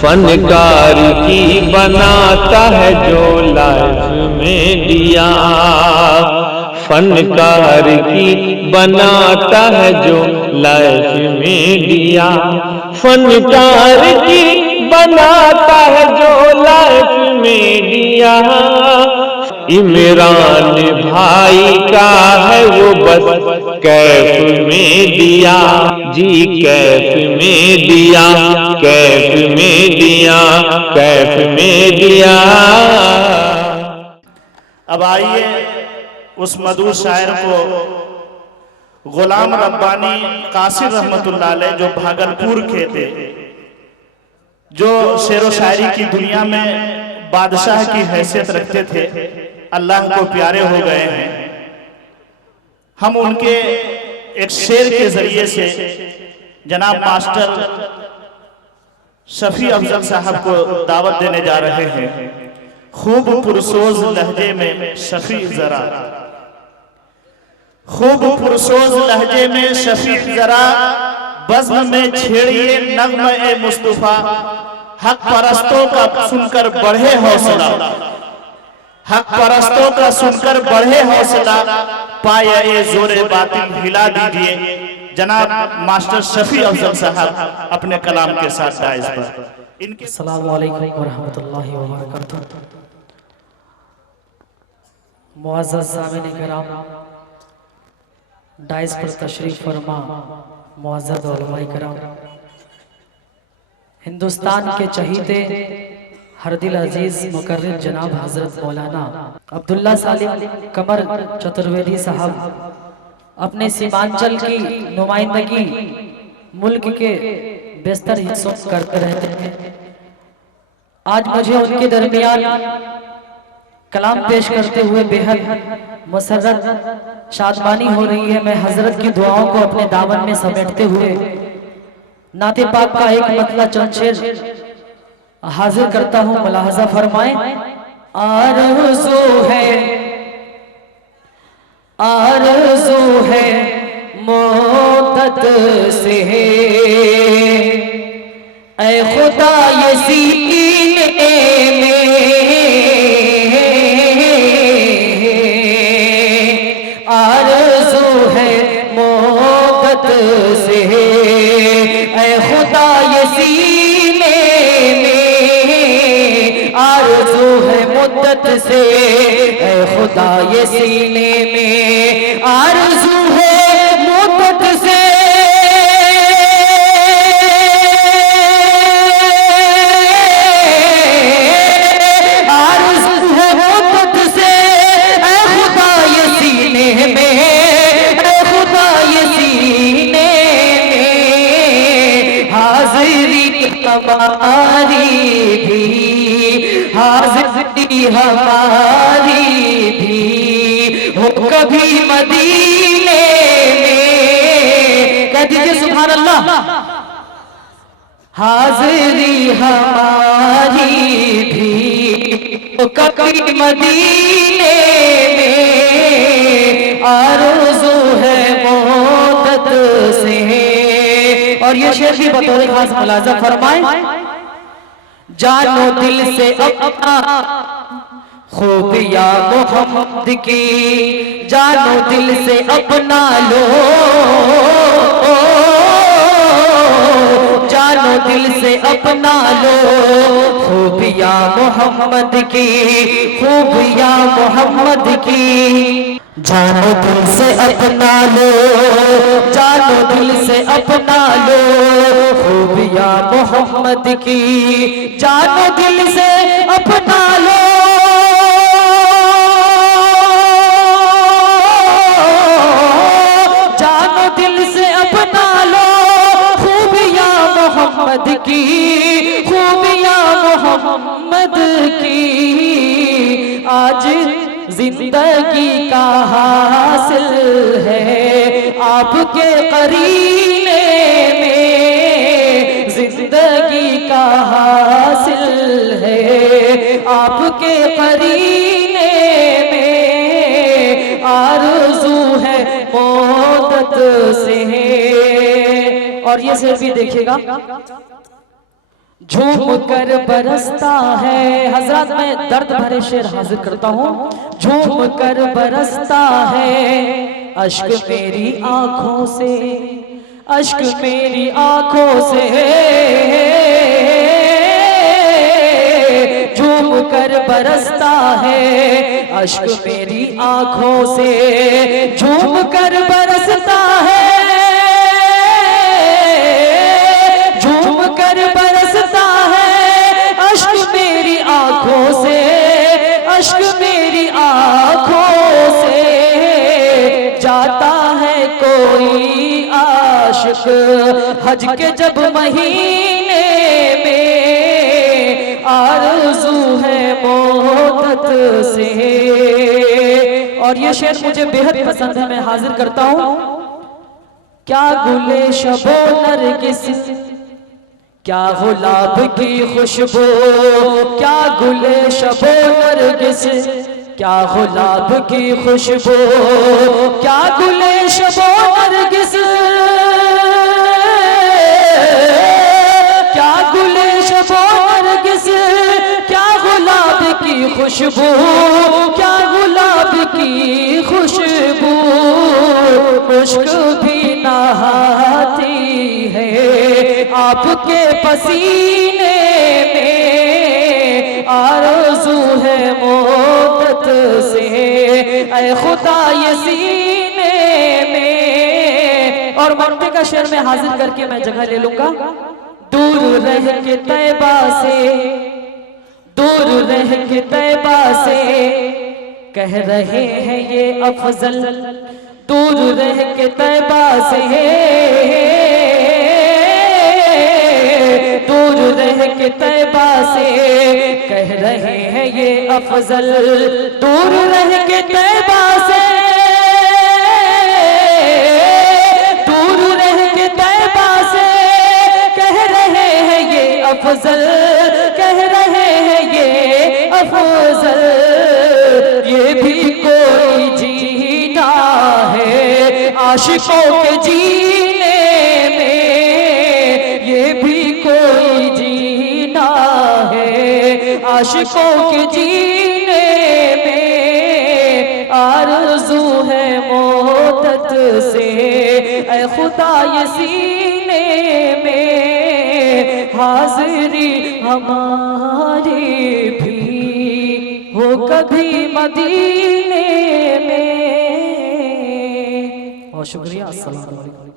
फनकार की बनाता है जो लाइफ में दिया, फनकार की बनाता है जो लाइफ में दिया, फनकार की बनाता है जो लाइफ में दिया। इमरान भाई का है वो बस कैफ में दिया जी, कैफ में दिया, कैफ में दिया, कैफ में दिया। अब आइए उस मधुर शायर को गुलाम रब्बानी कासिर रहमतुल्लाह अलैह जो भागलपुर के थे, जो शेरो शायरी की दुनिया में बादशाह की हैसियत रखते थे, अल्लाह को प्यारे हो गए हैं। हम उनके एक शेर के जरिए से जनाब मास्टर शफी अफजल साहब को दावत देने जा रहे हैं। खूब पुरसोज लहजे में शफी जरा, खूब पुरसोज लहजे में शफी जरा, बज़्म में छेड़िए नग़्म ए मुस्तफा, हक परस्तों का सुनकर बढ़े हौसला, हक परस्तों का सुनकर बढ़े हौसला, पाया ये जोरे बातिल हिला दीजिए। जनाब मास्टर शफी अफजल साहब अपने कलाम के साथ दाइज पर इनके अस्सलामु अलैकुम व रहमतुल्लाहि व बरकातहू। मुअज़्ज़ज़ सामिईन किराम, दाइज पर तशरीफ फरमा मुअज़्ज़ज़ उलमाए किराम, हिंदुस्तान के चहीते हर दिल अजीज मुकर्रम जनाब हजरत मौलाना अब्दुल्ला सालिम कमर चतुर्वेदी साहब अपने सीमांचल की नुमाइंदगी मुल्क के बेहतर हिस्सों करते रहते हैं। आज मुझे उनके दरमियान कलाम पेश करते हुए बेहद मसर्रत शादमानी हो रही है। मैं हजरत की दुआओं को अपने दामन में समेटते हुए नाते पाक का एक मतला चंद शेर हाजिर करता हूँ, मुलाहजा फरमाएं। आरज़ू है, आरज़ू है मुद्दत से, ऐ खुदा ये सीने में आरज़ू है मुद्दत से, ऐ खुदा ये सीने में आरज़ू है मुद्दत से, ऐ खुदा ये सीने में आरज़ू है मुद्दत से, आरज़ू है मुद्दत से, ऐ खुदा ये सीने में, ऐ खुदा ये सीने में हाज़िरी हमारी भी, हाज़िरी हमारी भी हो कभी मदीने में। कह दीजिए सुभान अल्लाह। हाज़िरी हमारी भी हो कभी मदीने में आरज़ू है मुद्दत से। और ये शेर भी बतौर खास मुलाज़ा फरमाएं। जानो दिल से अपना खूबिया मोहम्मद की, जानो दिल से अपना लो, जानो दिल से अपना लो खूबिया मोहम्मद की, खूबिया मोहम्मद की। जानो दिल से अपना लो, जानो दिल से अपना लो खूबिया मोहम्मद की, जानो दिल से अपना लो, जानो दिल से अपना लो खूबिया मोहम्मद की, खूबिया मोहम्मद की। आज जिंदगी का हासिल है आपके करीने में, जिंदगी का हासिल है आपके करीने में आरज़ू है मुद्दत से। और ये शेर भी देखिएगा। झूम कर बरसता है। हजरत में दर्द भरे शेर हाजिर करता हूँ। झूम कर बरसता है अश्क मेरी आंखों से, अश्क मेरी आंखों से। झूम कर बरसता है अश्क मेरी आंखों से, झूम कर बरसता है, झूम कर बरसता है अश्क मेरी आंखों से, अश्क मेरी आंखों से। जाता है कोई आशिक हज के जब महीने में, आरज़ू है मोहब्बत से। और ये शेर मुझे बेहद पसंद है, मैं हाजिर करता हूँ। क्या गुले शबो नरगिस, क्या गुलाब की खुशबू, क्या गुले शबो नरगिस, क्या गुलाब की खुशबू, क्या गुले शबो नरगिस, क्या गुले शबो नरगिस, क्या गुलाब की खुशबू, क्या गुलाब की खुशबू। मुश्क भी नहाती है आपके पसीने में, आरज़ू है मोहब्बत से। ऐ खुदा ये सीने में। और मक्के का शेर में हाजिर करके मैं जगह ले लूंगा। दूर रह के तैबा से, दूर रह के तैबा से, कह रहे हैं ये अफजल, दूर रह के तैबा से, दूर रह के तैबा से, कह रहे हैं ये अफजल, दूर रह के तैबा से, दूर रह के तैबा से, कह रहे हैं ये अफजल, कह रहे हैं ये अफजल। ये भी कोई जीना है आशिकों के जीने में, ये भी कोई जीना है आशिकों के जीने में, आरज़ू है मोहब्बत से। ऐ खुदा ये सीने में हाज़िरी हमारी भी हो कभी मदीने में। बहुत शुक्रिया। अस्सलाम वालेकुम।